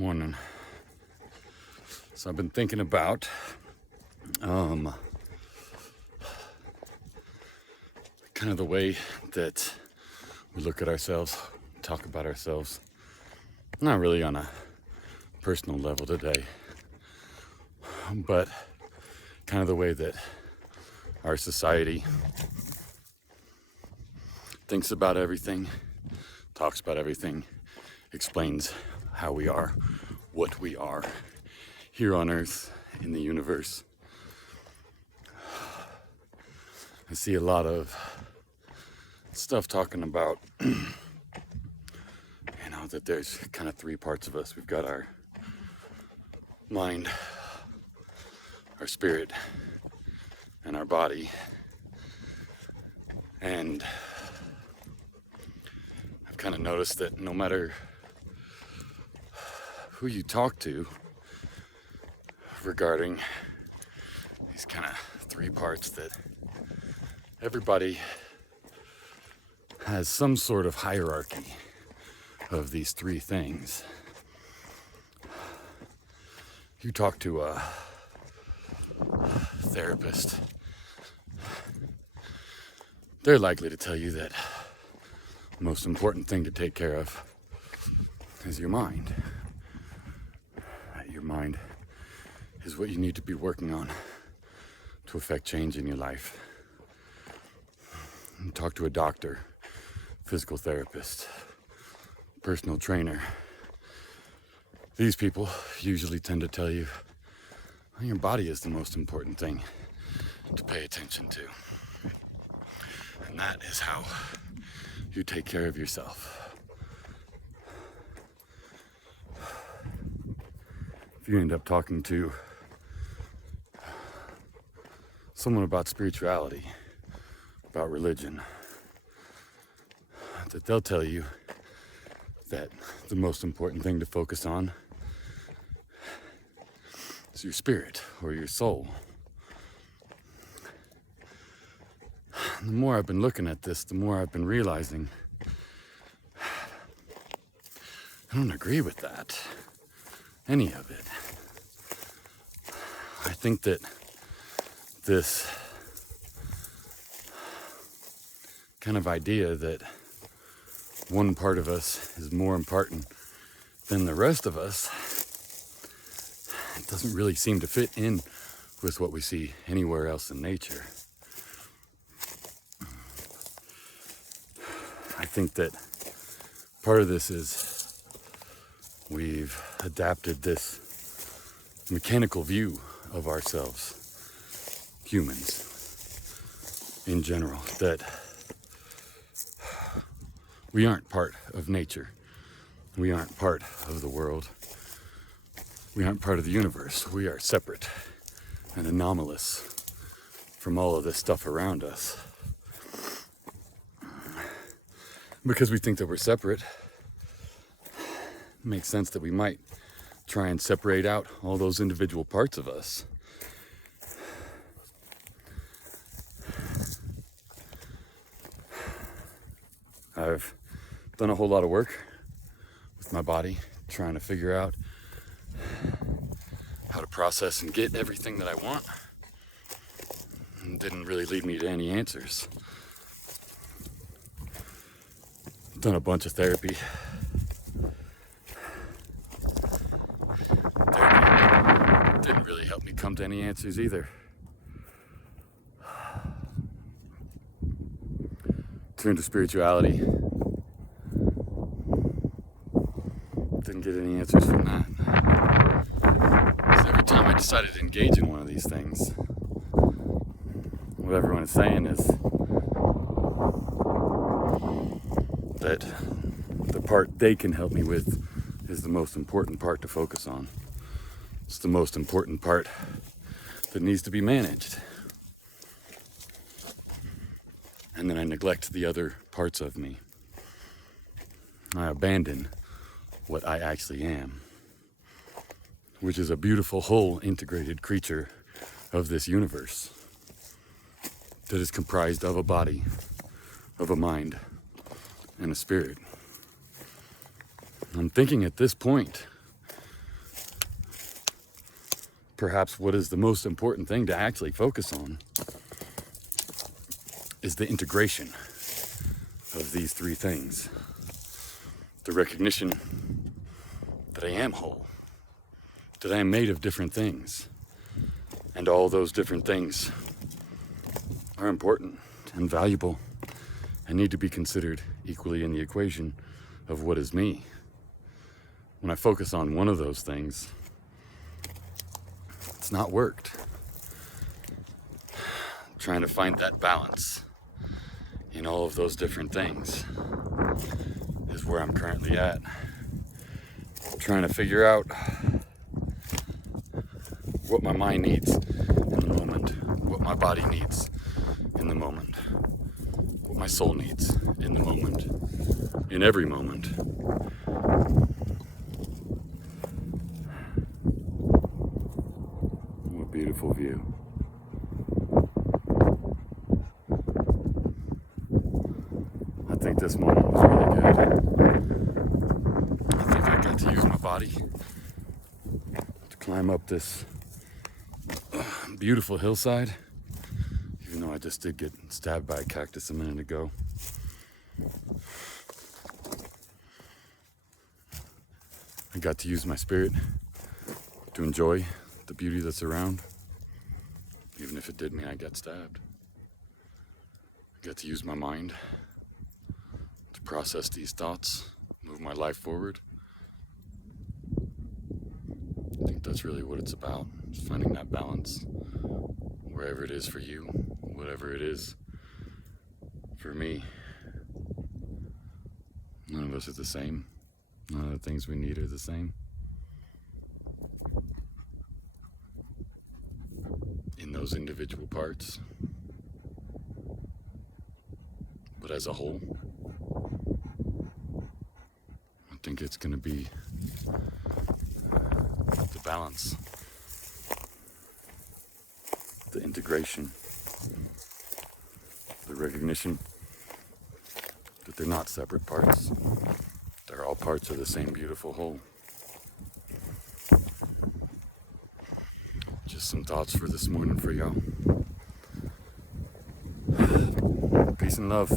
Morning. So I've been thinking about kind of the way that we look at ourselves, talk about ourselves. Not really on a personal level today, but kind of the way that our society thinks about everything, talks about everything, explains how we are, what we are here on Earth, in the universe. I see a lot of stuff talking about, that there's kind of three parts of us. We've got our mind, our spirit, and our body. And I've kind of noticed that no matter who you talk to regarding these kind of three parts, that everybody has some sort of hierarchy of these three things. You talk to a therapist, they're likely to tell you that the most important thing to take care of is your mind. Your mind is what you need to be working on to affect change in your life. You talk to a doctor, physical therapist, personal trainer. These people usually tend to tell you your body is the most important thing to pay attention to. And that is how you take care of yourself. If you end up talking to someone about spirituality, about religion, that they'll tell you that the most important thing to focus on is your spirit or your soul. And the more I've been looking at this, the more I've been realizing I don't agree with that, any of it. I think that this kind of idea that one part of us is more important than the rest of us, it doesn't really seem to fit in with what we see anywhere else in nature. I think that part of this is we've adapted this mechanical view of ourselves, humans in general, that we aren't part of nature. We aren't part of the world. We aren't part of the universe. We are separate and anomalous from all of this stuff around us. Because we think that we're separate, it makes sense that we might try and separate out all those individual parts of us. I've done a whole lot of work with my body, trying to figure out how to process and get everything that I want. It didn't really lead me to any answers. Done a bunch of therapy. Therapy didn't really help me come to any answers either. Turned to spirituality. Didn't get any answers from that. So every time I decided to engage in one of these things, what everyone is saying is that the part they can help me with is the most important part to focus on. It's the most important part that needs to be managed. And then I neglect the other parts of me. I abandon what I actually am, which is a beautiful, whole, integrated creature of this universe that is comprised of a body, of a mind, and a spirit. I'm thinking at this point perhaps what is the most important thing to actually focus on is the integration of these three things. The recognition that I am whole, that I am made of different things, and all those different things are important and valuable and need to be considered equally in the equation of what is me. When I focus on one of those things, it's not worked. Trying to find that balance in all of those different things is where I'm currently at. Trying to figure out what my mind needs in the moment, what my body needs in the moment, what my soul needs in the moment, in every moment. What a beautiful view. I think this moment was really good. I think I got to use my body to climb up this beautiful hillside, even though I just did get stabbed by a cactus a minute ago. I got to use my spirit to enjoy the beauty that's around, even if it did mean I got stabbed. I got to use my mind to process these thoughts, move my life forward. I think that's really what it's about, is finding that balance wherever it is for you, whatever it is for me. None of us are the same. None of the things we need are the same. In those individual parts. But as a whole, I think it's going to be the balance, the integration, the recognition that they're not separate parts. They're all parts of the same beautiful whole. Just some thoughts for this morning for y'all. Peace and love.